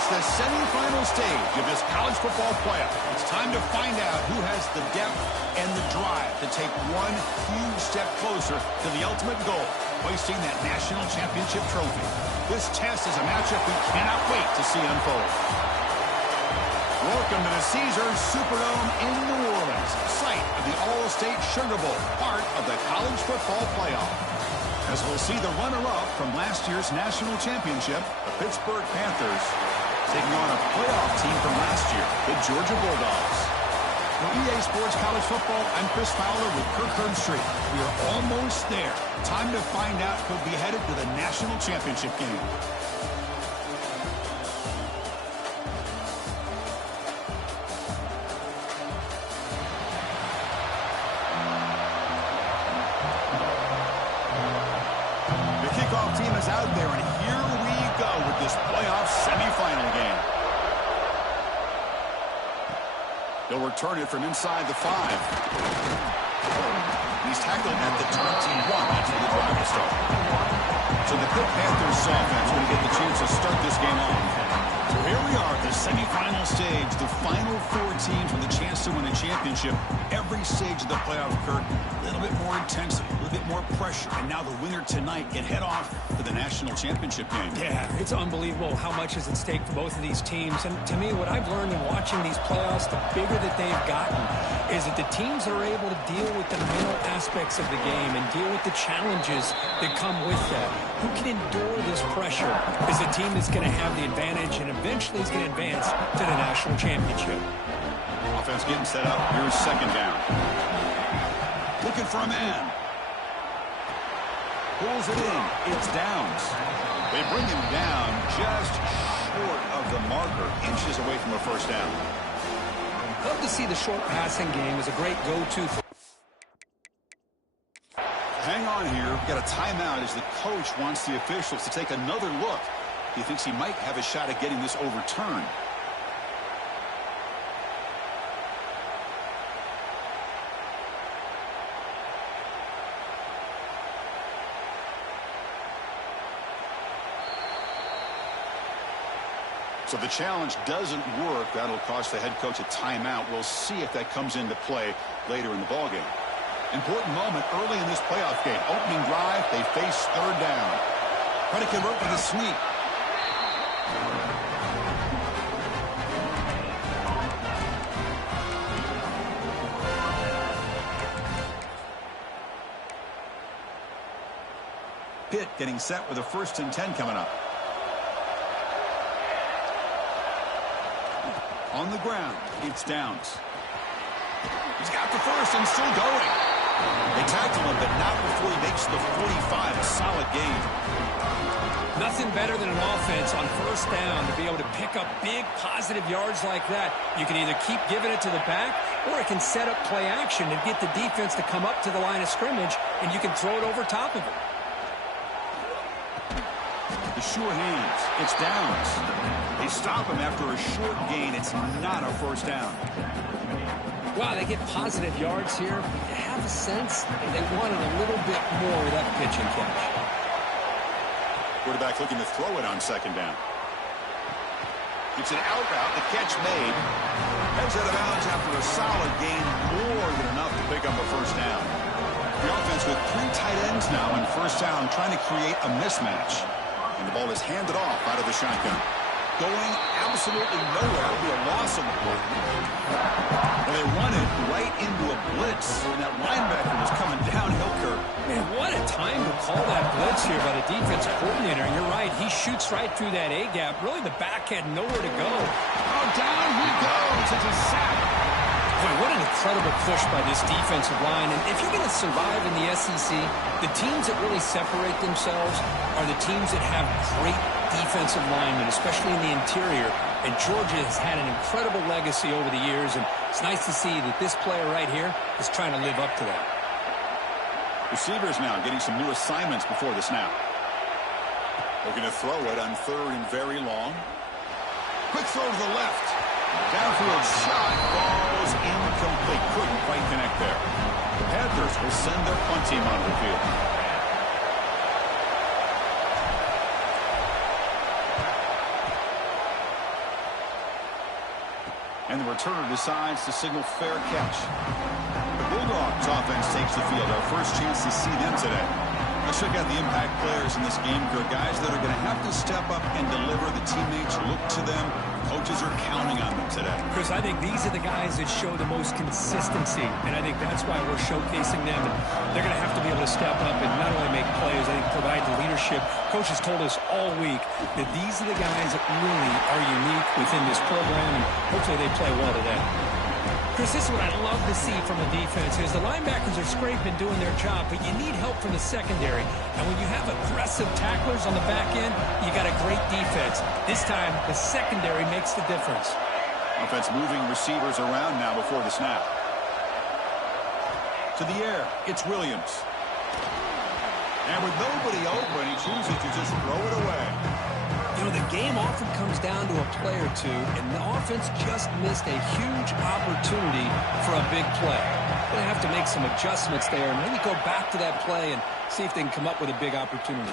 reached the semifinal stage of this college football playoff. It's time to find out who has the depth and the drive to take one huge step closer to the ultimate goal, hoisting that national championship trophy. This test is a matchup we cannot wait to see unfold. Welcome to the Caesars Superdome in New Orleans, site of the All-State Sugar Bowl, part of the college football playoff. As we'll see the runner-up from last year's national championship, the Pittsburgh Panthers, taking on a playoff team from last year, the Georgia Bulldogs. For EA Sports College Football, I'm Chris Fowler with Kirk Herbstreit. We are almost there. Time to find out who'll be headed to the national championship game. Team is out there, and here we go with this playoff semifinal game. They'll return it from inside the 5. He's tackled at the 21. That's where the drive will start. So the Pitt Panthers offense going to get the chance to start this game off. So here we are at the semifinal stage, the final 4 teams with a chance to win a championship. Every stage of the playoff, Kirk, a little bit more intensity, a little bit more pressure, and now the winner tonight can head off to the national championship game. Yeah, it's unbelievable how much is at stake for both of these teams. And to me, what I've learned in watching these playoffs, the bigger that they've gotten, is that the teams that are able to deal with the mental aspects of the game and deal with the challenges that come with that. Who can endure this pressure is a team that's going to have the advantage and eventually is going to advance to the national championship. Offense getting set up. Here's second down. Looking for a man. Pulls it in. It's Downs. They bring him down just short of the marker, inches away from a first down. Love to see the short passing game as a great go-to. Hang on here. We've got a timeout as the coach wants the officials to take another look. He thinks he might have a shot at getting this overturned. So the challenge doesn't work. That'll cost the head coach a timeout. We'll see if that comes into play later in the ballgame. Important moment early in this playoff game. Opening drive, they face third down. Try to convert with a sweep. Pitt getting set with a 1st and 10 coming up. On the ground, it's Downs. He's got the first and still going. They tackle him, but not before he makes the 45, a solid gain. Nothing better than an offense on first down to be able to pick up big positive yards like that. You can either keep giving it to the back, or it can set up play action and get the defense to come up to the line of scrimmage, and you can throw it over top of it. The sure hands. It's Downs. They stop him after a short gain. It's not a first down. Wow, they get positive yards here. You have a sense they wanted a little bit more of that pitch and catch. Quarterback looking to throw it on second down. It's an out route. The catch made. Heads out of bounds after a solid gain. More than enough to pick up a first down. The offense with 3 tight ends now on first down, trying to create a mismatch. And the ball is handed off out of the shotgun. Going absolutely nowhere. It'll be a loss of the play. Well, they run it right into a blitz. And that linebacker was coming downhill, Kirk. Man, what a time to call that blitz here by the defensive coordinator. And you're right, he shoots right through that A-gap. Really, the back had nowhere to go. Oh, down he goes. It's a sack. Boy, what an incredible push by this defensive line. And if you're going to survive in the SEC, the teams that really separate themselves are the teams that have great defensive linemen, especially in the interior. And Georgia has had an incredible legacy over the years, and it's nice to see that this player right here is trying to live up to that. Receivers now getting some new assignments before the snap. Looking to throw it on 3rd and very long. Quick throw to the left. Downfield shot falls incomplete. Couldn't quite connect there. The Panthers will send their punt team onto the field. And the returner decides to signal fair catch. The Bulldogs offense takes the field. Our first chance to see them today. Let's check out the impact players in this game. There are guys that are going to have to step up and deliver. The teammates look to them. Coaches are counting on them today. Chris, I think these are the guys that show the most consistency, and I think that's why we're showcasing them. And they're going to have to be able to step up and not only make plays, I think provide the leadership. Coaches told us all week that these are the guys that really are unique within this program, and hopefully they play well today. Chris, this is what I'd love to see from a defense is the linebackers are scraping, doing their job, but you need help from the secondary. And when you have aggressive tacklers on the back end, you got a great defense. This time, the secondary makes the difference. Offense moving receivers around now before the snap. To the air, it's Williams. And with nobody open, he chooses to just throw it away. You know, the game often comes down to a play or two, and the offense just missed a huge opportunity for a big play. They're going to have to make some adjustments there and maybe go back to that play and see if they can come up with a big opportunity.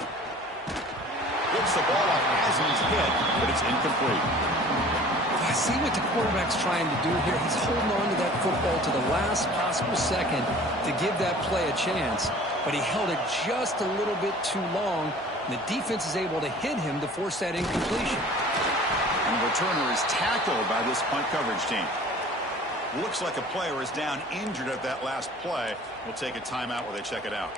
Gets the ball off as he's hit, but it's incomplete. I see what the quarterback's trying to do here. He's holding on to that football to the last possible second to give that play a chance, but he held it just a little bit too long. The defense is able to hit him to force that incompletion. And the returner is tackled by this punt coverage team. Looks like a player is down injured at that last play. We'll take a timeout while they check it out.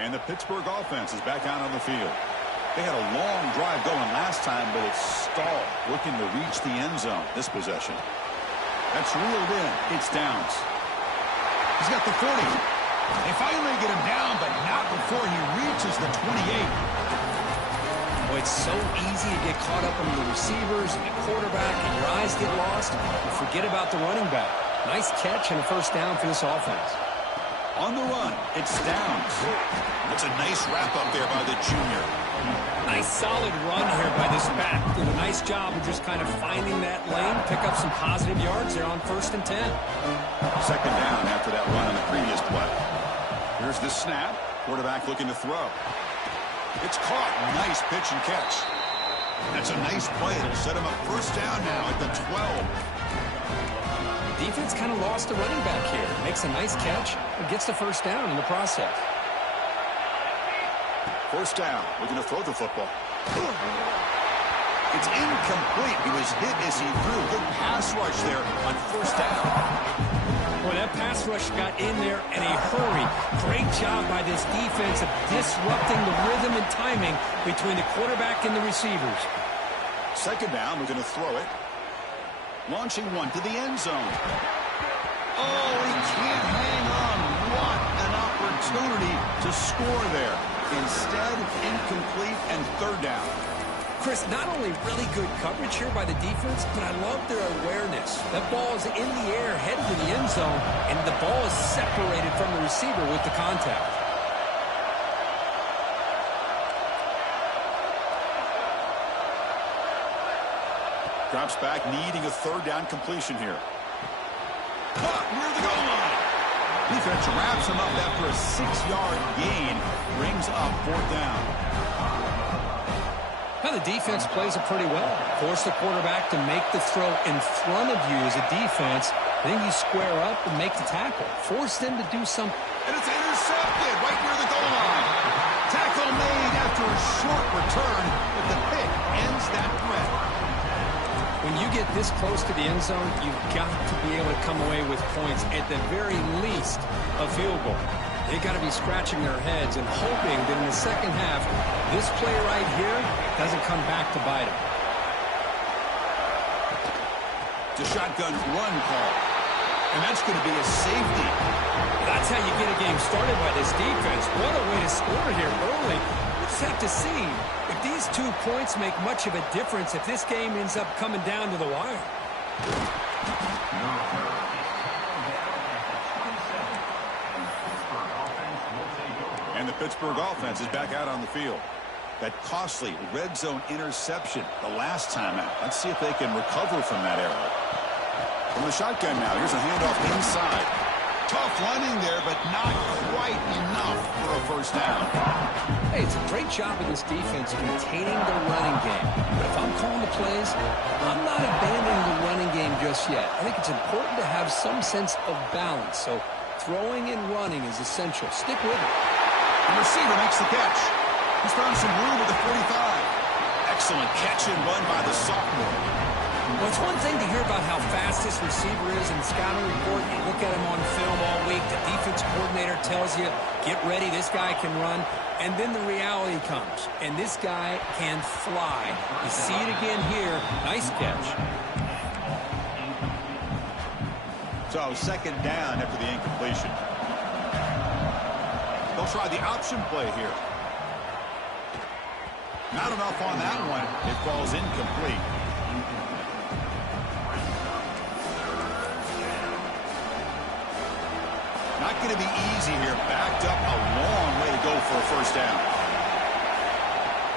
And the Pittsburgh offense is back out on the field. They had a long drive going last time, but it's stalled, looking to reach the end zone this possession. That's reeled in. It's Downs. He's got the 40. They finally get him down, but not before he reaches the 28. Boy, it's so easy to get caught up in the receivers and the quarterback, and your eyes get lost. You forget about the running back. Nice catch and a first down for this offense. On the run, it's Downs. It's a nice wrap-up there by the junior. Nice solid run here by this back. Did a nice job of just kind of finding that lane, pick up some positive yards there on 1st and 10. Second down after that run on the previous play. Here's the snap. Quarterback looking to throw. It's caught. Nice pitch and catch. That's a nice play. It'll set him up first down now at the 12. Defense kind of lost the running back here. Makes a nice catch and gets the first down in the process. First down. Looking to throw the football. It's incomplete. He was hit as he threw. Good pass rush there on first down. Well, that pass rush got in there in a hurry. Great job by this defense of disrupting the rhythm and timing between the quarterback and the receivers. Second down, we're going to throw it. Launching one to the end zone. Oh, he can't hang on. What an opportunity to score there. Instead, incomplete and third down. Chris, not only really good coverage here by the defense, but I love their awareness. That ball is in the air, headed to the end zone, and the ball is separated from the receiver with the contact. Drops back, needing a third down completion here. Caught near the goal line. Defense wraps him up after a 6-yard gain. Brings up fourth down. Now the defense plays it pretty well. Force the quarterback to make the throw in front of you as a defense. Then you square up and make the tackle. Force them to do something. And it's intercepted right near the goal line. Tackle made after a short return, but the pick ends that threat. When you get this close to the end zone, you've got to be able to come away with points, at the very least a field goal. They've got to be scratching their heads and hoping that in the second half, this play right here doesn't come back to bite them. It's a shotgun run call. And that's going to be a safety. That's how you get a game started by this defense. What a way to score here early. We'll just have to see if these 2 points make much of a difference if this game ends up coming down to the wire. And the Pittsburgh offense is back out on the field. That costly red zone interception the last time out. Let's see if they can recover from that error. From the shotgun now, here's a handoff inside. Tough running there, but not quite enough for a first down. Hey, it's a great job of this defense containing the running game. But if I'm calling the plays, I'm not abandoning the running game just yet. I think it's important to have some sense of balance. So throwing and running is essential. Stick with it. The receiver makes the catch. He's found some room at the 45. Excellent catch and run by the sophomore. Well, it's one thing to hear about how fast this receiver is in the scouting report. You look at him on film all week. The defense coordinator tells you, get ready, this guy can run. And then the reality comes, and this guy can fly. You see it again here. Nice catch. So second down after the incompletion. They'll try the option play here. Not enough on that one. It falls incomplete. Not going to be easy here. Backed up a long way to go for a first down.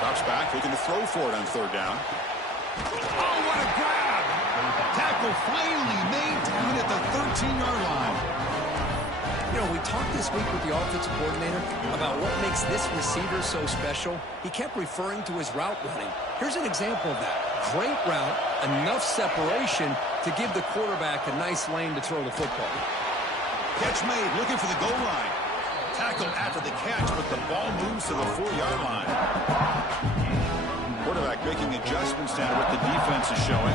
Drops back, looking to throw for it on third down. Oh, what a grab! Tackle finally made down at the 13-yard line. You know, we talked this week with the offensive coordinator about what makes this receiver so special. He kept referring to his route running. Here's an example of that. Great route, enough separation to give the quarterback a nice lane to throw the football. Catch made, looking for the goal line. Tackled after the catch, but the ball moves to the 4-yard line. Quarterback making adjustments down to what the defense is showing.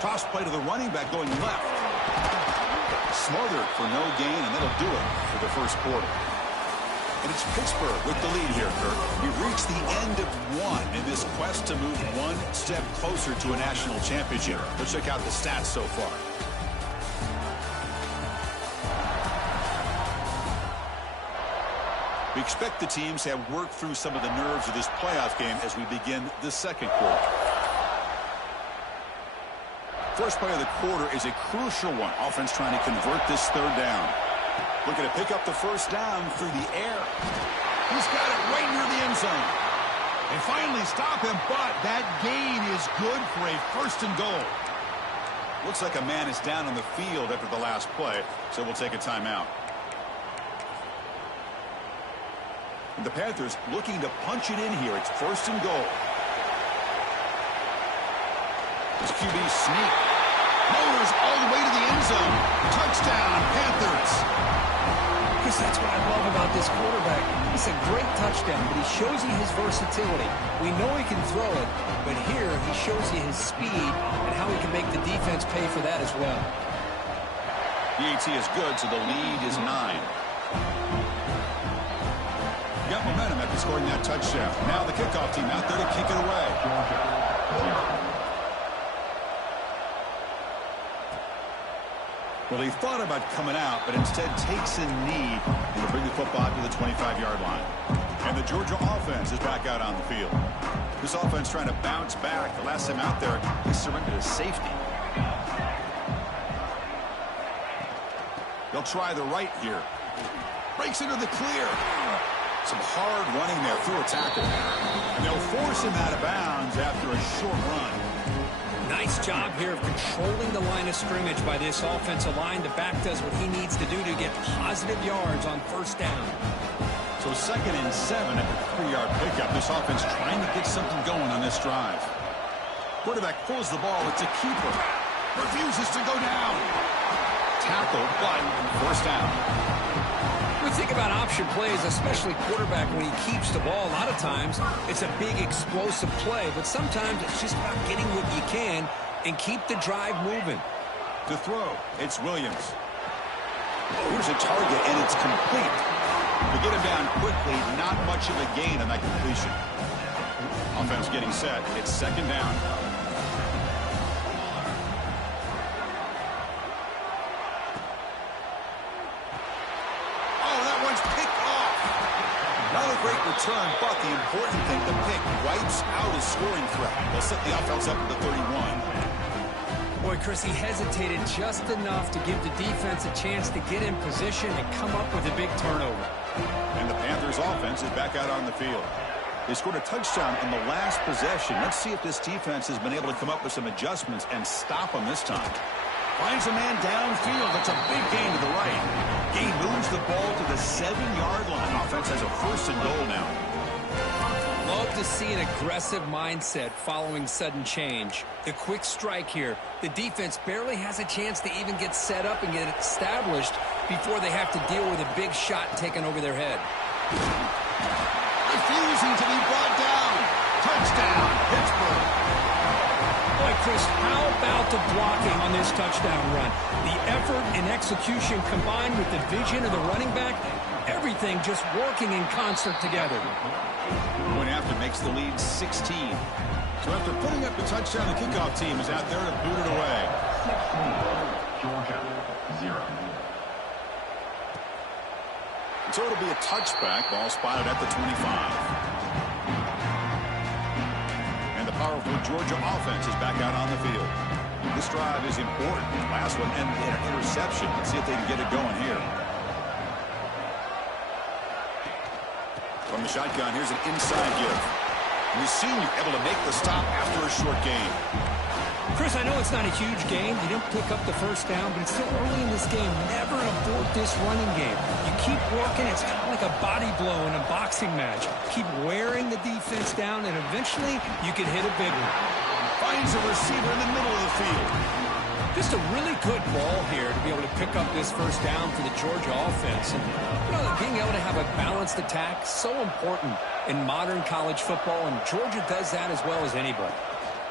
Toss play to the running back going left. Smothered for no gain, and that'll do it for the first quarter. And it's Pittsburgh with the lead here, Kirk. We've reached the end of one in this quest to move one step closer to a national championship. Let's check out the stats so far. We expect the teams to have worked through some of the nerves of this playoff game as we begin the second quarter. First play of the quarter is a crucial one. Offense trying to convert this third down. Looking to pick up the first down through the air. He's got it right near the end zone. They finally stop him, but that gain is good for a first and goal. Looks like a man is down on the field after the last play, so we'll take a timeout. And the Panthers looking to punch it in here. It's first and goal. This QB sneak. Motors all the way to the end zone. Touchdown, Panthers. Because that's what I love about this quarterback. It's a great touchdown, but he shows you his versatility. We know he can throw it, but here he shows you his speed and how he can make the defense pay for that as well. The AT is good, so the lead is 9. Got momentum after scoring that touchdown. Now the kickoff team out there to kick it away. Well, he thought about coming out, but instead takes a knee and will bring the football to the 25-yard line. And the Georgia offense is back out on the field. This offense trying to bounce back. The last time out there, he surrendered a safety. They'll try the right here. Breaks into the clear. Some hard running there through a tackle. And they'll force him out of bounds after a short run. Nice job here of controlling the line of scrimmage by this offensive line. The back does what he needs to do to get positive yards on first down. So second and 7 at the 3-yard pickup. This offense trying to get something going on this drive. Quarterback pulls the ball. It's a keeper. Refuses to go down. Tackle, but first down. We think about option plays, especially quarterback when he keeps the ball. A lot of times it's a big explosive play, but sometimes it's just about getting what you can and keep the drive moving. To throw, it's Williams. Here's a target, and it's complete. To get him down quickly, not much of a gain on that completion. Offense getting set. It's second down. Not a great return, but the important thing, the pick wipes out his scoring threat. They'll set the offense up at the 31. Boy, Chris, he hesitated just enough to give the defense a chance to get in position and come up with a big turnover. And the Panthers offense is back out on the field. They scored a touchdown in the last possession. Let's see if this defense has been able to come up with some adjustments and stop them this time. Finds a man downfield. That's a big gain to the right. Gain moves the ball to the 7-yard line. Offense has a 1st and goal now. Love to see an aggressive mindset following sudden change. The quick strike here. The defense barely has a chance to even get set up and get established before they have to deal with a big shot taken over their head. Refusing to be brought down. Touchdown, Pittsburgh. Boy, Chris, how about the blocking on this touchdown run? The effort and execution combined with the vision of the running back, everything just working in concert together. Point after makes the lead 16. So after putting up the touchdown, the kickoff team is out there to boot it away. Georgia, 0. So it'll be a touchback. Ball spotted at the 25. And the powerful Georgia offense is back out on the field. This drive is important. Last one ended in an interception. Let's see if they can get it going here. From the shotgun, here's an inside give. We've seen you able to make the stop after a short gain. Chris, I know it's not a huge game. You didn't pick up the 1st down, but it's still early in this game. Never abort this running game. You keep working. It's kind of like a body blow in a boxing match. Keep wearing the defense down, and eventually you can hit a big one. Finds a receiver in the middle of the field. Just a really good ball here to be able to pick up this 1st down for the Georgia offense. And, you know, being able to have a balanced attack, so important in modern college football, and Georgia does that as well as anybody.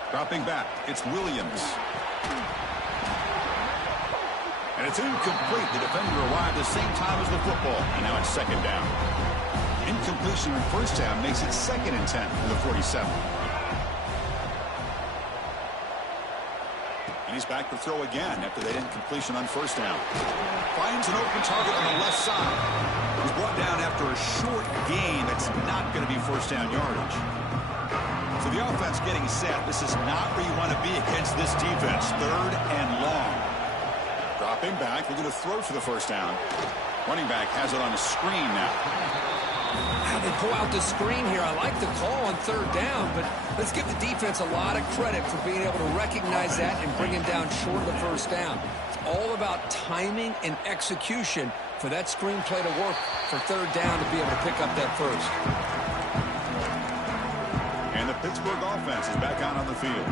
Dropping back, it's Williams. And it's incomplete. The defender arrived the same time as the football. And now it's 2nd down. Incompletion in 1st down makes it 2nd and 10 for the 47. And he's back to throw again after that incompletion on 1st down. Finds an open target on the left side. He's brought down after a short gain. That's not going to be 1st down yardage. So the offense getting set. This is not where you want to be against this defense. 3rd and long. Dropping back. They're going to throw for the 1st down. Running back has it on a screen now. They pull out the screen here. I like the call on 3rd down, but let's give the defense a lot of credit for being able to recognize that and bring him down short of the 1st down. It's all about timing and execution for that screenplay to work for 3rd down to be able to pick up that 1st. And the Pittsburgh offense is back out on the field.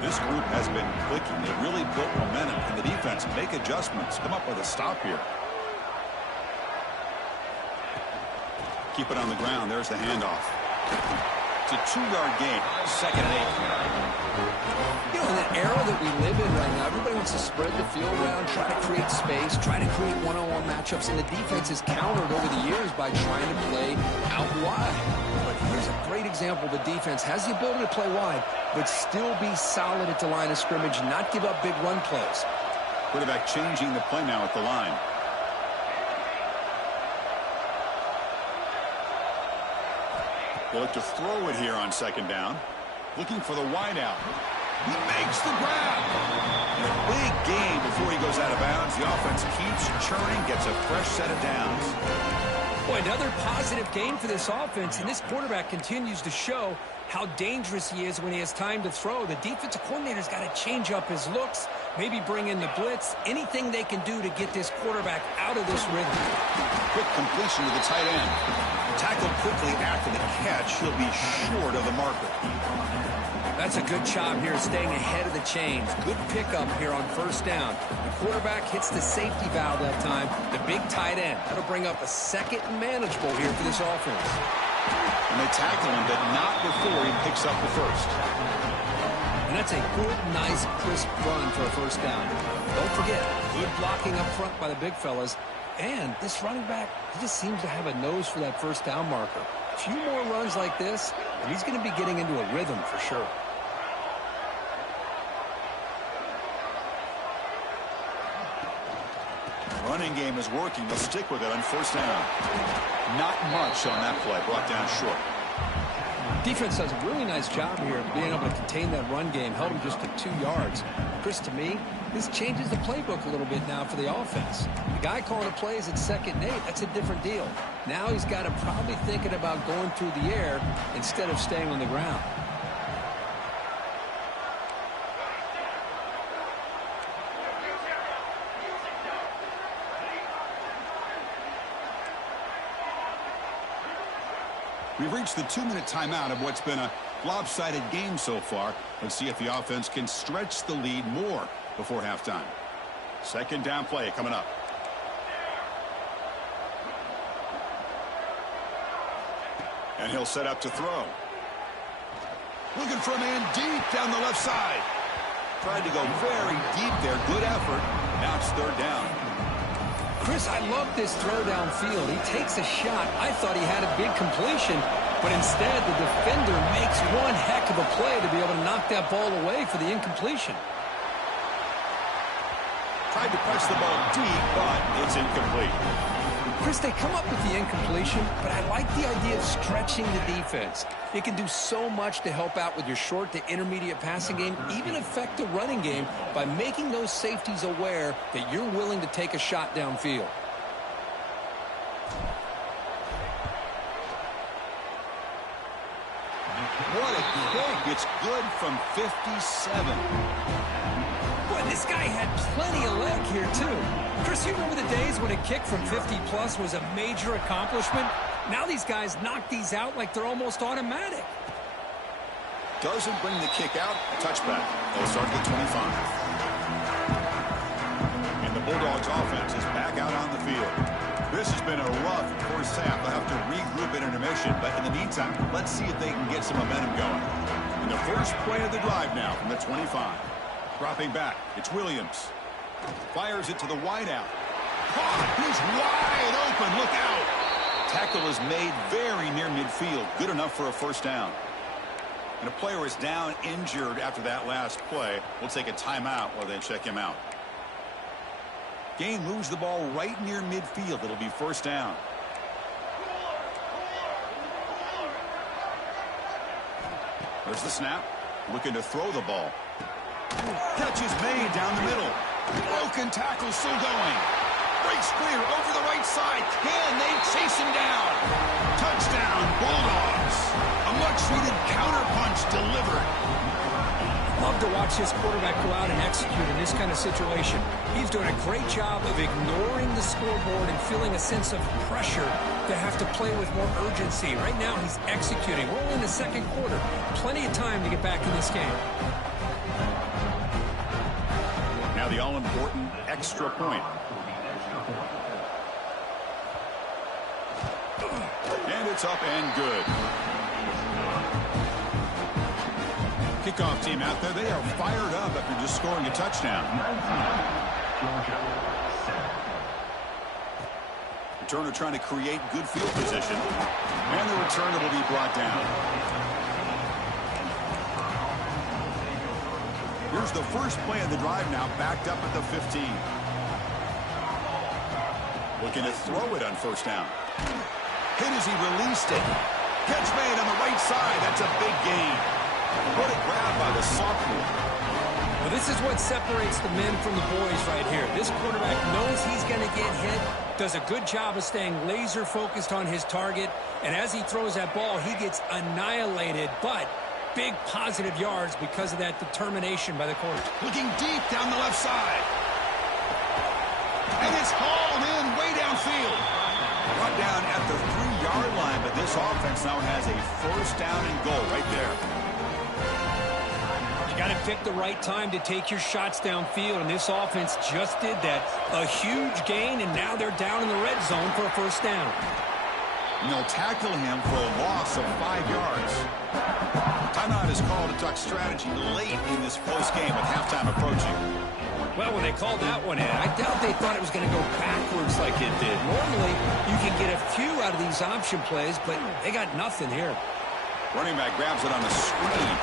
This group has been clicking. They really built momentum, and the defense make adjustments. Come up with a stop here. Keep it on the ground. There's the handoff. It's a 2-yard gain. 2nd and 8. You know, in the era that we live in right now, everybody wants to spread the field around, try to create space, try to create one-on-one matchups, and the defense has countered over the years by trying to play out wide. But here's a great example. The defense has the ability to play wide, but still be solid at the line of scrimmage, not give up big run plays. Quarterback changing the play now at the line. They look to throw it here on 2nd down. Looking for the wideout. He makes the grab. And a big gain before he goes out of bounds. The offense keeps churning, gets a fresh set of downs. Boy, another positive game for this offense, and this quarterback continues to show how dangerous he is when he has time to throw. The defensive coordinator's got to change up his looks, maybe bring in the blitz, anything they can do to get this quarterback out of this rhythm. Quick completion to the tight end. Tackled quickly after the catch. He'll be short of the marker. That's a good job here, staying ahead of the chains. Good pickup here on 1st down. The quarterback hits the safety valve that time. The big tight end. That'll bring up a 2nd and manageable here for this offense. And they tackle him, but not before he picks up the 1st. And that's a good, nice, crisp run for a 1st down. Don't forget, good blocking up front by the big fellas. And this running back, he just seems to have a nose for that 1st down marker. A few more runs like this, and he's going to be getting into a rhythm for sure. Running game is working. They'll stick with it on 1st down. Not much on that play. Brought down short. Defense does a really nice job here of being able to contain that run game. Held him just to 2 yards. Chris, to me, this changes the playbook a little bit now for the offense. The guy calling the plays at 2nd and 8, that's a different deal. Now he's got to probably thinking about going through the air instead of staying on the ground. We've reached the 2-minute timeout of what's been a lopsided game so far. Let's see if the offense can stretch the lead more before halftime. Second down play coming up. And he'll set up to throw. Looking for a man deep down the left side. Tried to go very deep there. Good effort. Now it's third down. Chris, I love this throw downfield. He takes a shot. I thought he had a big completion, but instead the defender makes one heck of a play to be able to knock that ball away for the incompletion. Tried to press the ball deep, but it's incomplete. Chris, they come up with the incompletion, but I like the idea of stretching the defense. It can do so much to help out with your short to intermediate passing game, even affect the running game by making those safeties aware that you're willing to take a shot downfield. What a kick. It's good from 57. Boy, this guy had plenty of leg here, too. Chris, you remember the days when a kick from 50-plus was a major accomplishment? Now these guys knock these out like they're almost automatic. Doesn't bring the kick out. Touchback. They'll start at the 25. And the Bulldogs offense is back out on the field. This has been a rough first half. They'll have to regroup at intermission. But in the meantime, let's see if they can get some momentum going. And the first play of the drive now from the 25. Dropping back. It's Williams. Fires it to the wideout. Oh, he's wide open. Look out. Tackle is made very near midfield. Good enough for a first down. And a player is down injured after that last play. We'll take a timeout while they check him out. Gain moves the ball right near midfield. It'll be first down. There's the snap. Looking to throw the ball. Catch is made down the middle. Broken tackle still going. Breaks clear over the right side. Can they chase him down? Touchdown, Bulldogs. A much-needed counterpunch delivered. Love to watch this quarterback go out and execute in this kind of situation. He's doing a great job of ignoring the scoreboard and feeling a sense of pressure to have to play with more urgency. Right now, he's executing. We're only in the second quarter. Plenty of time to get back in this game. Now the all-important extra point. And it's up and good. Kickoff team out there, they are fired up after just scoring a touchdown. Returner trying to create good field position. And the returner will be brought down. Here's the first play of the drive now, backed up at the 15. Looking to throw it on first down. Hit as he released it. Catch made on the right side. That's a big gain. What a grab by the sophomore. Well, this is what separates the men from the boys right here. This quarterback knows he's going to get hit, does a good job of staying laser focused on his target, and as he throws that ball, he gets annihilated, but big positive yards because of that determination by the quarterback. Looking deep down the left side. And it's hauled in way downfield. Brought down at the 3-yard line, but this offense now has a first down and goal right there. You got to pick the right time to take your shots downfield, and this offense just did that. A huge gain, and now they're down in the red zone for a first down. And they'll tackle him for a loss of 5 yards. Timeout is called to talk strategy late in this close game with halftime approaching. Well, when they called that one in, I doubt they thought it was going to go backwards like it did. Normally, you can get a few out of these option plays, but they got nothing here. Running back grabs it on the screen.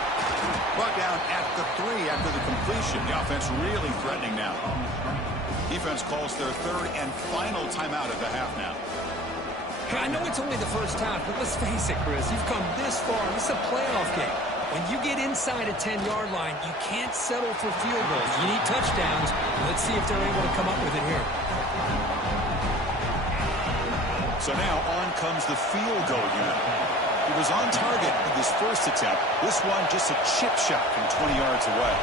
Brought down at the 3 after the completion. The offense really threatening now. Defense calls their third and final timeout of the half now. I know it's only the first half, but let's face it, Chris. You've come this far. This is a playoff game. When you get inside a 10-yard line, you can't settle for field goals. You need touchdowns. Let's see if they're able to come up with it here. So now on comes the field goal unit. He was on target with his first attempt. This one just a chip shot from 20 yards away.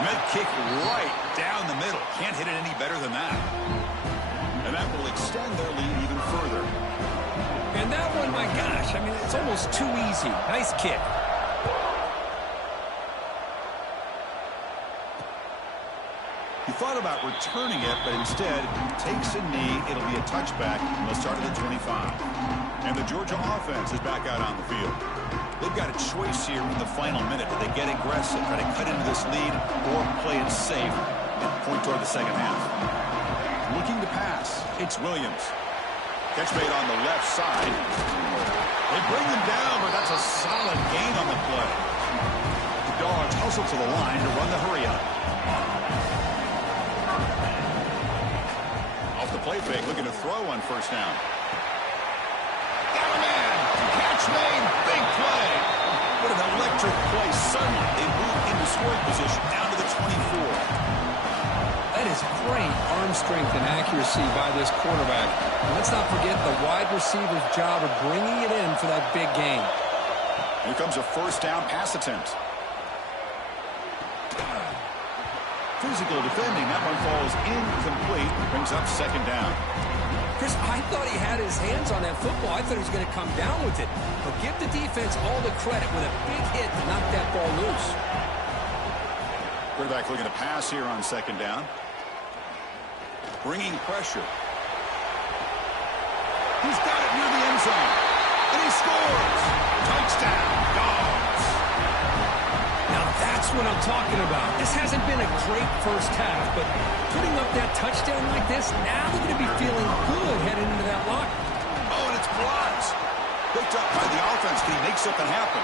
Med kick right down the middle. Can't hit it any better than that. And that will extend their lead even further. And And that one, my gosh, I mean, it's almost too easy. Nice kick. He thought about returning it, but instead takes a knee. It'll be a touchback. They'll start at the 25. And the Georgia offense is back out on the field. They've got a choice here in the final minute. Do they get aggressive, try to cut into this lead, or play it safe and point toward the second half? Looking to pass. It's Williams. Catch made on the left side. They bring him down, but that's a solid gain on the play. The Dogs hustle to the line to run the hurry-up. Off the play fake, looking to throw on first down. Got a man. Catch made. Big play. What an electric play. Suddenly, they move into scoring position down to the 24. That is great arm strength and accuracy by this quarterback. And let's not forget the wide receiver's job of bringing it in for that big gain. Here comes a first down pass attempt. Physical defending. That one falls incomplete. Brings up second down. Chris, I thought he had his hands on that football. I thought he was going to come down with it. But give the defense all the credit with a big hit to knock that ball loose. Quarterback looking to pass here on second down. Bringing pressure. He's got it near the end zone. And he scores. Touchdown, Dogs. Now that's what I'm talking about. This hasn't been a great first half, but putting up that touchdown like this, now they're going to be feeling good heading into that locker. Oh, and it's blocked. Picked up by the offense. Can he make something happen?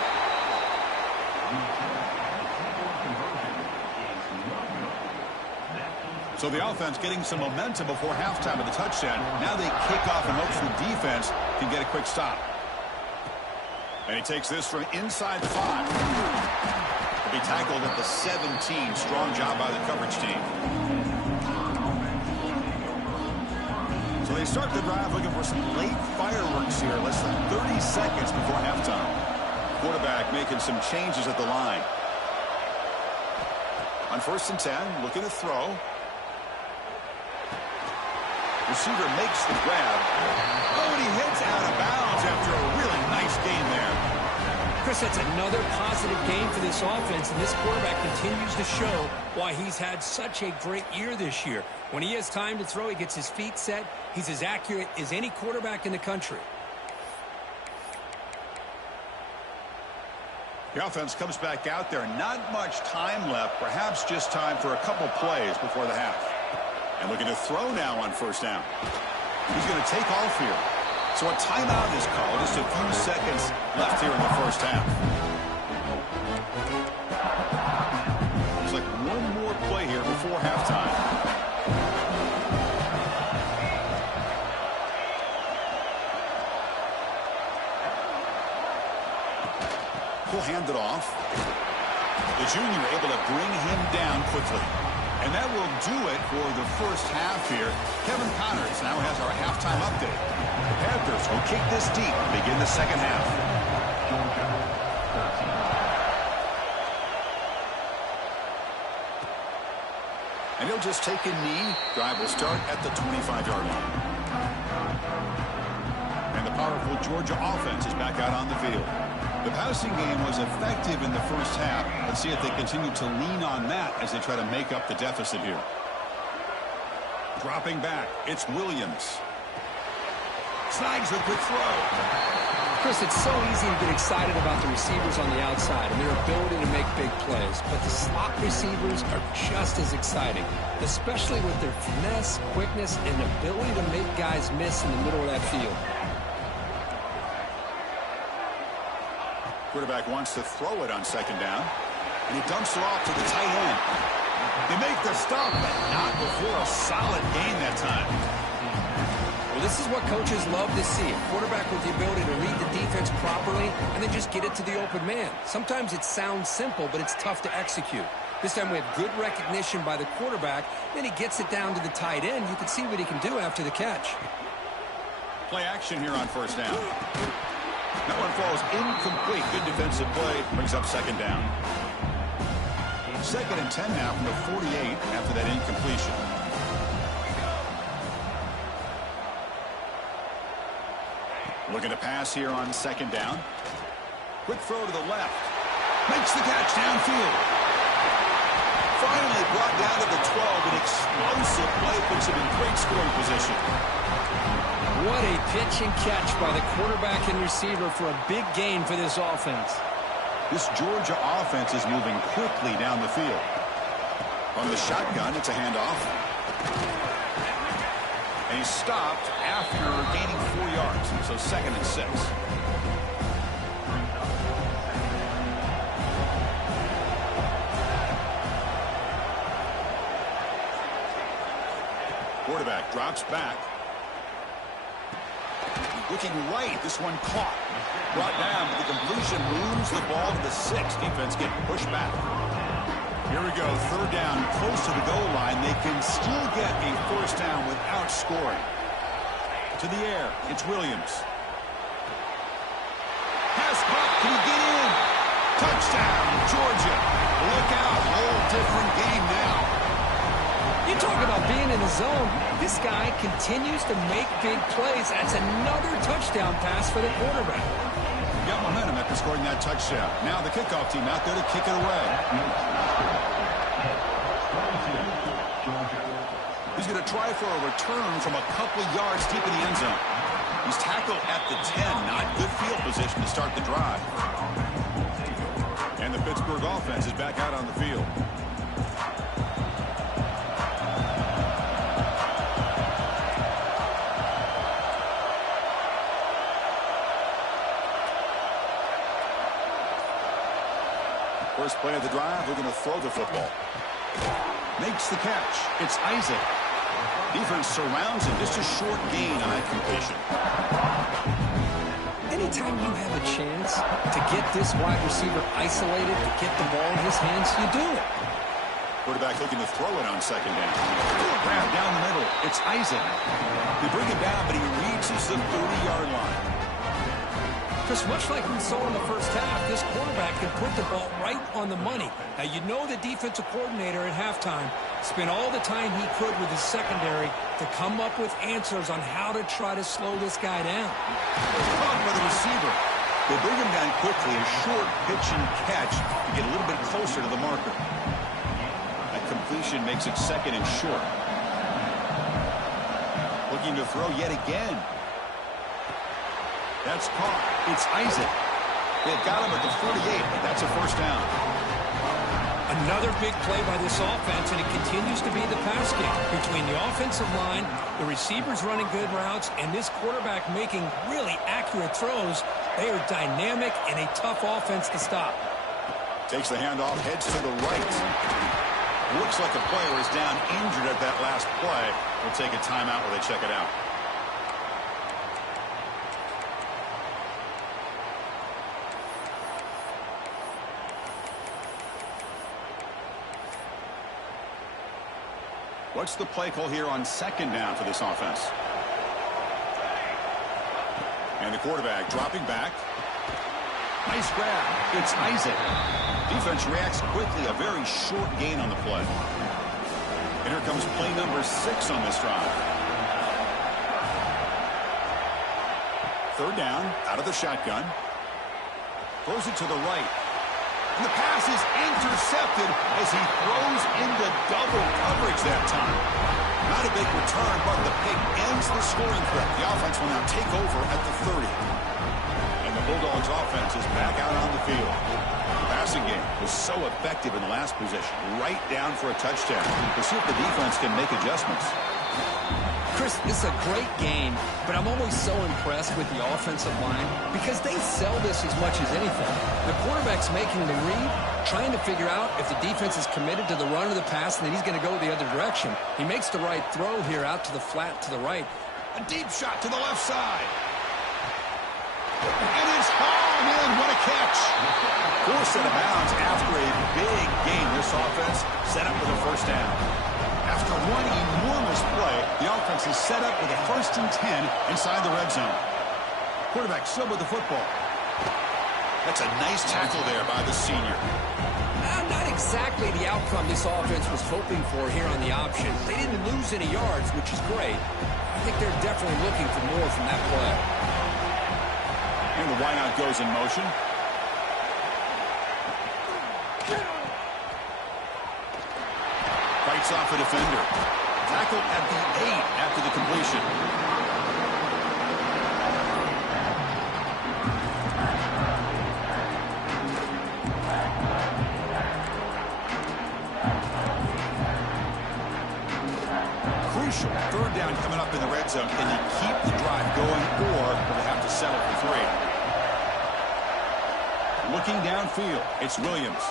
So the offense getting some momentum before halftime of the touchdown. Now they kick off and hopes the defense can get a quick stop. And he takes this from inside the 5. He'll be tackled at the 17. Strong job by the coverage team. So they start the drive looking for some late fireworks here. Less than 30 seconds before halftime. Quarterback making some changes at the line. On 1st and 10, looking to throw. Receiver makes the grab. Oh, and he hits out of bounds after a really nice game there. Chris, that's another positive game for this offense, and this quarterback continues to show why he's had such a great year this year. When he has time to throw, he gets his feet set. He's as accurate as any quarterback in the country. The offense comes back out there. Not much time left. Perhaps just time for a couple plays before the half. And looking to throw now on first down. He's going to take off here. So a timeout is called. Just a few seconds left here in the first half. Looks like one more play here before halftime. He'll hand it off. The junior able to bring him down quickly. And that will do it for the first half here. Kevin Connors now has our halftime update. The Panthers will kick this deep and begin the second half. And he'll just take a knee. Drive will start at the 25-yard line. And the powerful Georgia offense is back out on the field. The passing game was effective in the first half. Let's see if they continue to lean on that as they try to make up the deficit here. Dropping back, it's Williams. Snags the quick throw. Chris, it's so easy to get excited about the receivers on the outside and their ability to make big plays, but the slot receivers are just as exciting, especially with their finesse, quickness, and ability to make guys miss in the middle of that field. Quarterback wants to throw it on second down, and he dumps it off to the tight end. They make the stop, but not before a solid gain that time. Well, this is what coaches love to see, a quarterback with the ability to read the defense properly and then just get it to the open man. Sometimes it sounds simple, but it's tough to execute. This time we have good recognition by the quarterback, then he gets it down to the tight end. You can see what he can do after the catch. Play action here on first down. That one falls incomplete. Good defensive play. Brings up second down. 2nd and 10 now from the 48 after that incompletion. Looking to pass here on second down. Quick throw to the left. Makes the catch downfield. Finally brought down to the 12. An explosive play puts him in great scoring position. What a pitch and catch by the quarterback and receiver for a big gain for this offense. This Georgia offense is moving quickly down the field. On the shotgun, it's a handoff. And he stopped after gaining 4 yards, so 2nd and 6. Quarterback drops back. Looking right, this one caught. Brought down, but the completion moves the ball to the 6. Defense getting pushed back. Here we go, 3rd down, close to the goal line. They can still get a 1st down without scoring. To the air, it's Williams. Pass caught, can he get in? Touchdown, Georgia. Look out, whole different game now. You talk about being in the zone. This guy continues to make big plays. That's another touchdown pass for the quarterback. Got momentum after scoring that touchdown. Now the kickoff team out there to kick it away. He's going to try for a return from a couple yards deep in the end zone. He's tackled at the 10. Not good field position to start the drive. And the Pittsburgh offense is back out on the field. First play of the drive, we're going to throw the football. Makes the catch. It's Isaac. Defense surrounds him. Just a short gain on that completion. Anytime you have a chance to get this wide receiver isolated, to get the ball in his hands, you do it. Quarterback looking to throw it on second down. Grab down the middle. It's Isaac. They bring it down, but he reaches the 30-yard line. Just much like we saw in the first half, this quarterback can put the ball right on the money. Now, you know the defensive coordinator at halftime spent all the time he could with his secondary to come up with answers on how to try to slow this guy down. Caught by the receiver. They bring him down quickly, a short pitch and catch to get a little bit closer to the marker. That completion makes it 2nd and short. Looking to throw yet again. That's caught. It's Isaac. They've got him at the 48, but that's a 1st down. Another big play by this offense, and it continues to be the pass game between the offensive line, the receivers running good routes, and this quarterback making really accurate throws. They are dynamic and a tough offense to stop. Takes the handoff, heads to the right. Looks like a player is down injured at that last play. We'll take a timeout while they check it out. What's the play call here on second down for this offense? And the quarterback dropping back. Nice grab. It's Isaac. Defense reacts quickly. A very short gain on the play. And here comes play number 6 on this drive. 3rd down, out of the shotgun. Throws it to the right. And the pass is intercepted as he throws into double coverage that time. Not a big return, but the pick ends the scoring threat. The offense will now take over at the 30. And the Bulldogs offense is back out on the field. The passing game was so effective in the last possession, right down for a touchdown. We'll see if the defense can make adjustments. Chris, this is a great game, but I'm always so impressed with the offensive line because they sell this as much as anything. The quarterback's making the read, trying to figure out if the defense is committed to the run or the pass, and then he's going to go the other direction. He makes the right throw here out to the flat to the right. A deep shot to the left side. And it's hauled in. What a catch. Forced out of bounds after a big game. This offense set up for the 1st down. After one enormous play, the offense is set up with a 1st and 10 inside the red zone. Quarterback still with the football. That's a nice tackle there by the senior. Not exactly the outcome this offense was hoping for here on the option. They didn't lose any yards, which is great. I think they're definitely looking for more from that play. And the wideout goes in motion. Fights off a defender. Tackled at the 8 after the completion. Crucial. Third down coming up in the red zone. Can you keep the drive going, or will they have to settle for 3? Looking downfield, it's Williams.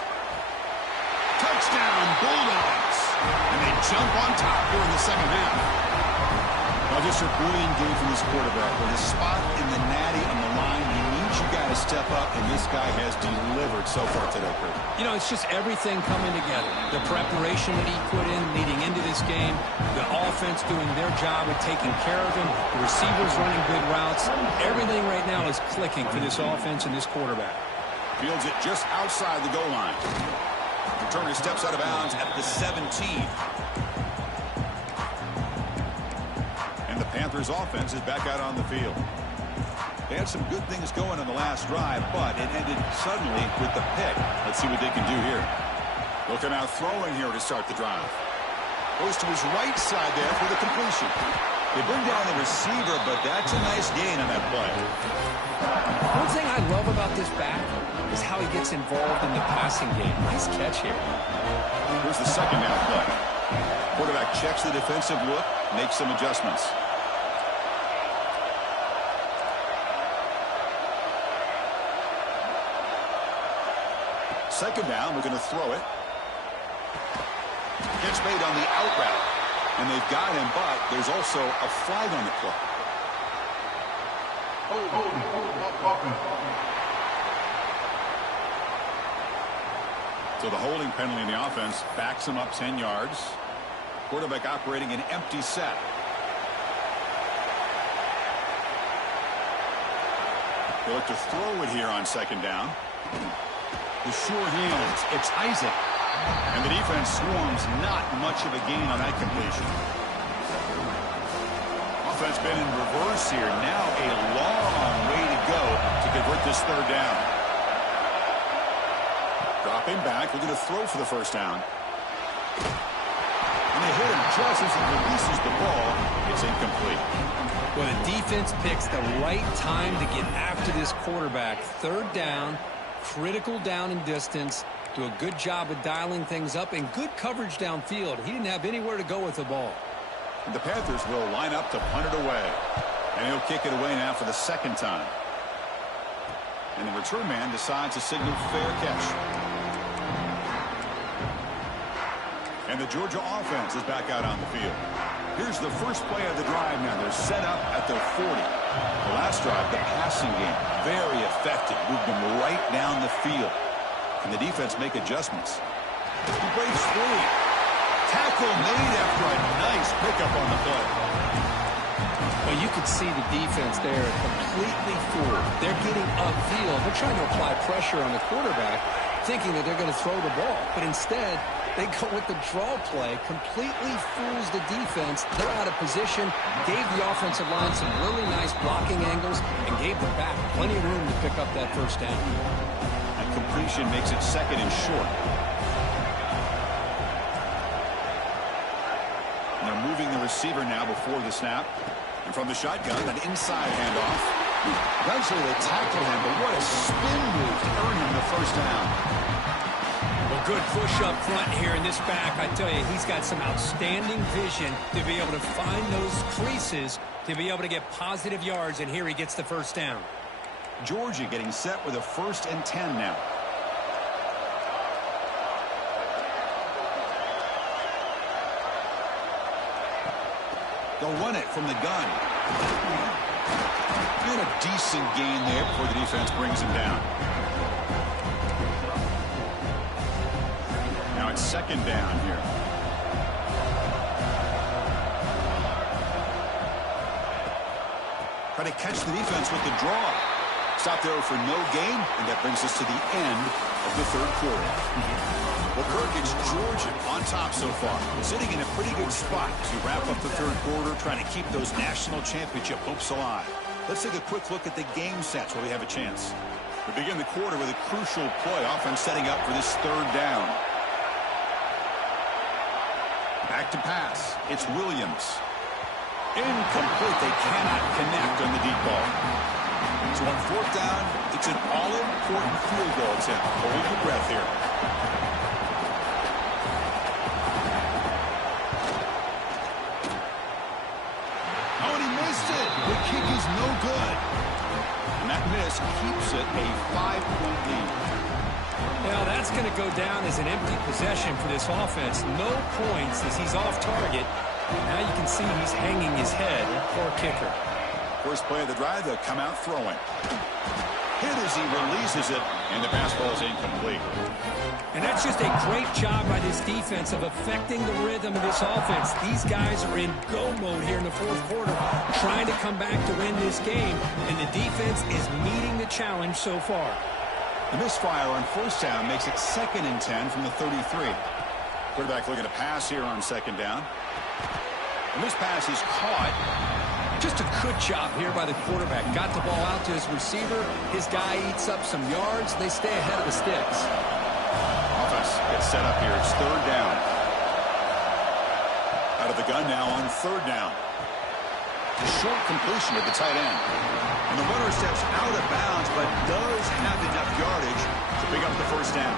Touchdown, Bulldogs! And they jump on top here in the second half. Well, just a brilliant game from this quarterback. With a spot in the natty on the line, he needs you guys to step up, and this guy has delivered so far today, Kurt. You know, it's just everything coming together. The preparation that he put in leading into this game, the offense doing their job of taking care of him, the receivers running good routes. Everything right now is clicking for this offense and this quarterback. Fields it just outside the goal line. Returner steps out of bounds at the 17. And the Panthers offense is back out on the field. They had some good things going on the last drive, but it ended suddenly with the pick. Let's see what they can do here. They'll come out throwing here to start the drive. Goes to his right side there for the completion. They bring down the receiver, but that's a nice gain on that play. One thing I love about this back is how he gets involved in the passing game. Nice catch here. Here's the second down play. Quarterback checks the defensive look, makes some adjustments. Second down, we're going to throw it. Catch made on the out route. And they've got him, but there's also a flag on the play. So the holding penalty in the offense backs him up 10 yards. Quarterback operating an empty set. They look to throw it here on second down. The sure hands. It's Isaac. And the defense swarms. Not much of a gain on that completion. Offense been in reverse here. Now a long way to go to convert this third down. Dropping back. We're going to throw for the first down. And they hit him just as he releases the ball. It's incomplete. Well, the defense picks the right time to get after this quarterback. Third down, critical down and distance. Do a good job of dialing things up and good coverage downfield. He didn't have anywhere to go with the ball. And the Panthers will line up to punt it away. And he'll kick it away now for the second time. And the return man decides to signal fair catch. And the Georgia offense is back out on the field. Here's the first play of the drive now. They're set up at their 40. The last drive, the passing game, very effective. Moved them right down the field. Can the defense make adjustments? He breaks free. Tackle made after a nice pickup on the play. Well, you could see the defense there completely fooled. They're getting upfield. They're trying to apply pressure on the quarterback, thinking that they're going to throw the ball. But instead, they go with the draw play, completely fools the defense. They're out of position, gave the offensive line some really nice blocking angles, and gave the back plenty of room to pick up that first down. And completion makes it second and short. And they're moving the receiver now before the snap. And from the shotgun, an inside handoff. Eventually they tackle him, but what a spin move to earn him the first down. Well, good push up front here in this back. I tell you, he's got some outstanding vision to be able to find those creases, to be able to get positive yards, and here he gets the first down. Georgia getting set with a 1st and 10 now. They'll run it from the gun. And a decent gain there before the defense brings him down. Now it's second down here. Try to catch the defense with the draw. Stop there for no gain, and that brings us to the end of the third quarter. Well, Kirk, it's Georgia on top so far, sitting in a pretty good spot to wrap up the third quarter, trying to keep those national championship hopes alive. Let's take a quick look at the game sets where we have a chance. We begin the quarter with a crucial play, offense setting up for this third down. Back to pass. It's Williams. Incomplete. They cannot connect on the deep ball. So on fourth down, it's an all-important field goal attempt. Hold your breath here. Oh, and he missed it. The kick is no good. And that miss keeps it a 5-point lead. Now that's going to go down as an empty possession for this offense. No points as he's off target. Now you can see he's hanging his head. Poor kicker. First play of the drive, they'll come out throwing. Hit as he releases it, and the pass ball is incomplete. And that's just a great job by this defense of affecting the rhythm of this offense. These guys are in go mode here in the fourth quarter, trying to come back to win this game, and the defense is meeting the challenge so far. The misfire on first down makes it 2nd and 10 from the 33. Quarterback looking to pass here on second down. And this pass is caught. Just a good job here by the quarterback. Got the ball out to his receiver. His guy eats up some yards. They stay ahead of the sticks. Offense gets set up here. It's third down. Out of the gun now on third down. A short completion at the tight end. And the runner steps out of bounds, but does have enough yardage to pick up the first down.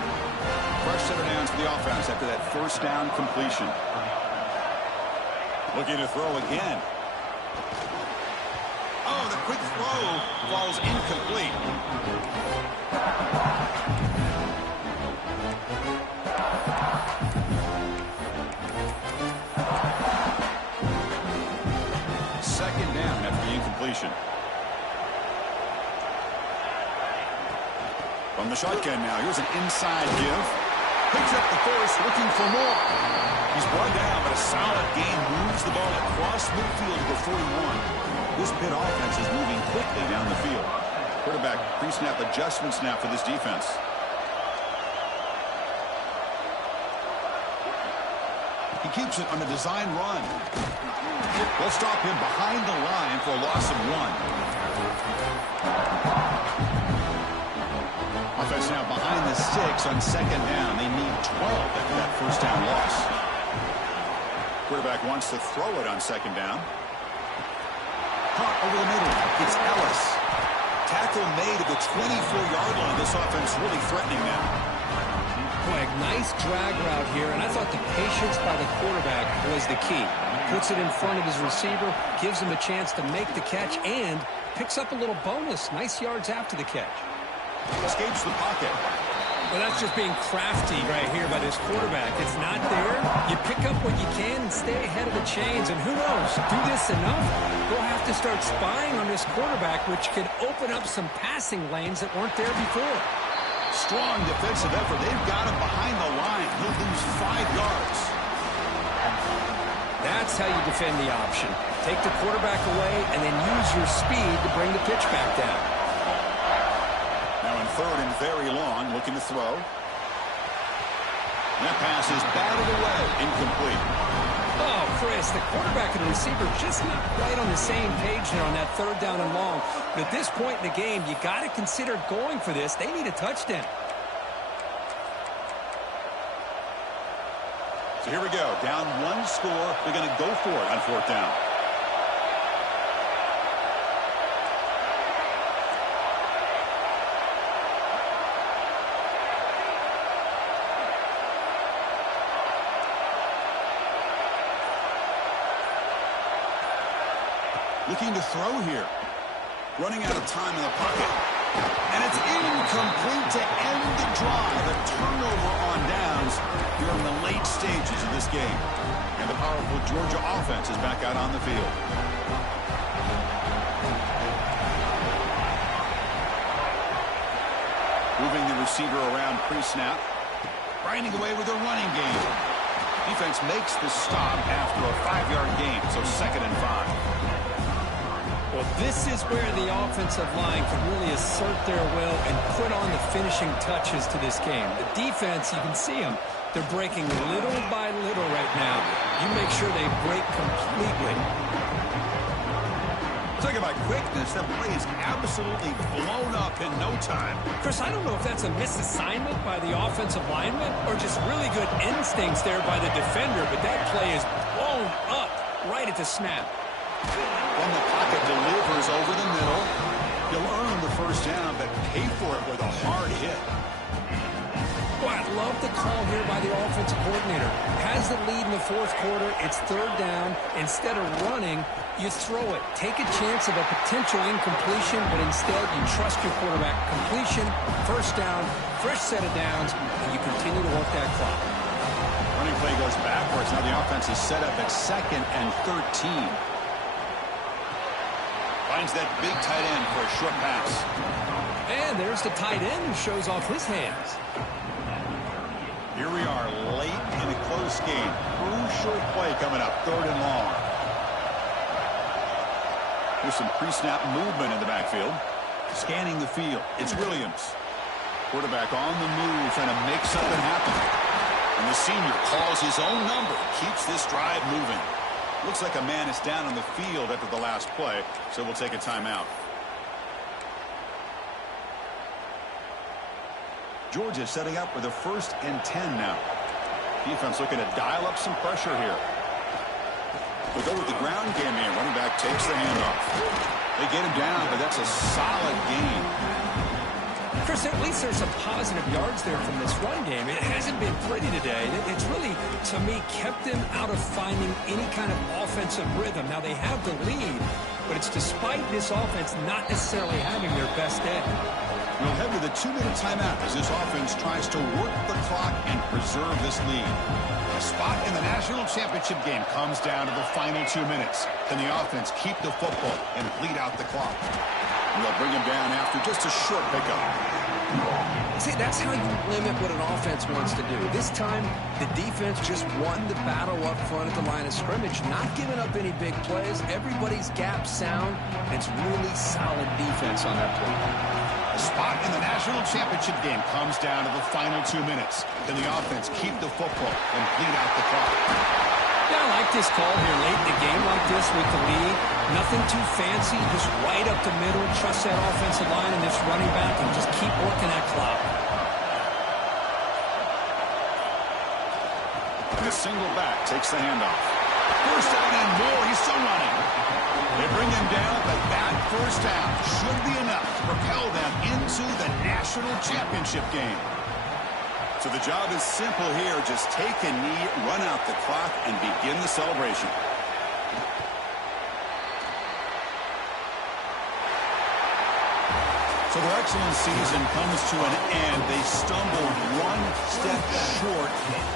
Fresh set of downs for the offense after that first down completion. Looking to throw again. Oh, the quick throw falls incomplete. Second down after the incompletion. From the shotgun now, here's an inside give. Picks up the first, looking for more. He's brought down, but a solid gain moves the ball across midfield to the 41. This Pitt offense is moving quickly down the field. Quarterback pre-snap adjustments now for this defense. He keeps it on a design run. They'll stop him behind the line for a loss of 1. Offense now behind the 6 on second down. They need 12 after that first down loss. Quarterback wants to throw it on second down. Caught over the middle. It's Ellis. Tackle made at the 24-yard line. This offense really threatening now. Boy, a nice drag route here, and I thought the patience by the quarterback was the key. Puts it in front of his receiver, gives him a chance to make the catch, and picks up a little bonus. Nice yards after the catch. Escapes the pocket. Well, that's just being crafty right here by this quarterback. It's not there. You pick up what you can and stay ahead of the chains. And who knows, do this enough, we'll have to start spying on this quarterback, which could open up some passing lanes that weren't there before. Strong defensive effort. They've got him behind the line. He'll lose 5 yards. That's how you defend the option. Take the quarterback away and then use your speed to bring the pitch back down. Now in third and very long, looking to throw. That pass is batted away, incomplete. Oh, Chris, the quarterback and the receiver just not quite on the same page there on that third down and long. But at this point in the game, you got to consider going for this. They need a touchdown. So here we go. Down 1 score. They're going to go for it on fourth down. Looking to throw here. Running out of time in the pocket. And it's incomplete to end the drive. A turnover on downs during the late stages of this game. And the powerful Georgia offense is back out on the field. Moving the receiver around pre-snap. Grinding away with a running game. Defense makes the stop after a 5-yard gain, so 2nd and 5. Well, this is where the offensive line can really assert their will and put on the finishing touches to this game. The defense, you can see them. They're breaking little by little right now. You make sure they break completely. Talking about quickness, that play is absolutely blown up in no time. Chris, I don't know if that's a misassignment by the offensive lineman or just really good instincts there by the defender, but that play is blown up right at the snap. When the pocket delivers over the middle, you'll earn the first down, but pay for it with a hard hit. Boy, I love the call here by the offensive coordinator. Has the lead in the fourth quarter. It's third down. Instead of running, you throw it. Take a chance of a potential incompletion, but instead you trust your quarterback. Completion, first down, fresh set of downs, and you continue to work that clock. Running play goes backwards. Now the offense is set up at 2nd and 13. Finds that big tight end for a short pass. And there's the tight end who shows off his hands. Here we are late in a close game. Crucial play coming up, 3rd and long. There's some pre-snap movement in the backfield. Scanning the field, it's Williams. Quarterback on the move, trying to make something happen. And the senior calls his own number, keeps this drive moving. Looks like a man is down on the field after the last play, so we'll take a timeout. Georgia setting up with a 1st and 10 now. Defense looking to dial up some pressure here. We'll go with the ground game here. Running back takes the handoff. They get him down, but that's a solid gain. Chris, at least there's some positive yards there from this run game. It hasn't been pretty today. It's really, to me, kept them out of finding any kind of offensive rhythm. Now, they have the lead, but it's despite this offense not necessarily having their best day. We'll head with a 2-minute timeout as this offense tries to work the clock and preserve this lead. A spot in the national championship game comes down to the final 2 minutes. Can the offense keep the football and bleed out the clock? And they'll bring him down after just a short pickup. See, that's how you limit what an offense wants to do. This time, the defense just won the battle up front at the line of scrimmage, not giving up any big plays. Everybody's gap sound. It's really solid defense on that play. A spot in the national championship game comes down to the final 2 minutes. Can the offense keep the football and bleed out the clock? Yeah, I like this call here late in the game like this with the lead. Nothing too fancy, just right up the middle. Trust that offensive line and this running back and just keep working that clock. And a single back takes the handoff. First down and more. He's still running. They bring him down, but that first down should be enough to propel them into the national championship game. So the job is simple here. Just take a knee, run out the clock, and begin the celebration. So their excellent season comes to an end. They stumbled one step short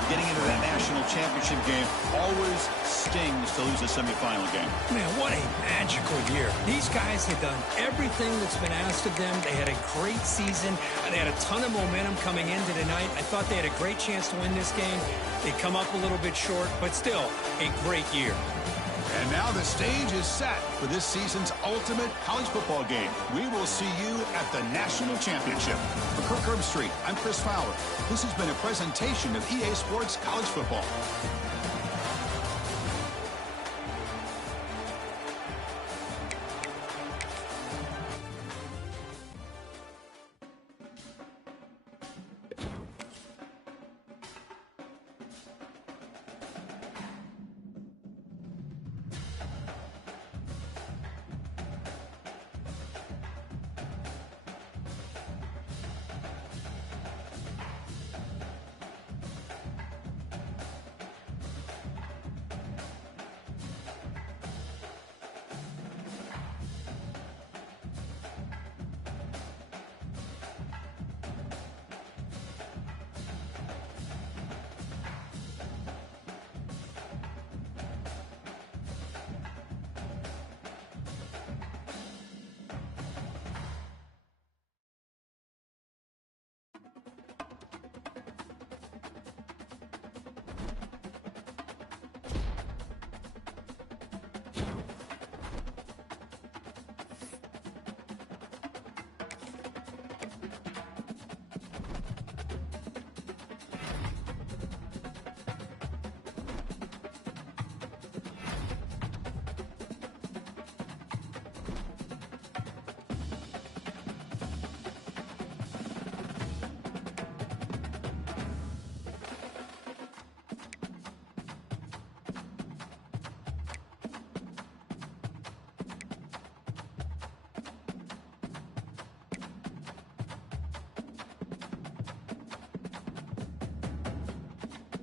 getting into that national championship game. Always stings to lose a semifinal game. Man, what a magical year. These guys had done everything that's been asked of them. They had a great season. They had a ton of momentum coming into tonight. I thought they had a great chance to win this game. They come up a little bit short, but still a great year. And now the stage is set for this season's ultimate college football game. We will see you at the national championship. For Kirk Herbstreit, I'm Chris Fowler. This has been a presentation of EA Sports College Football.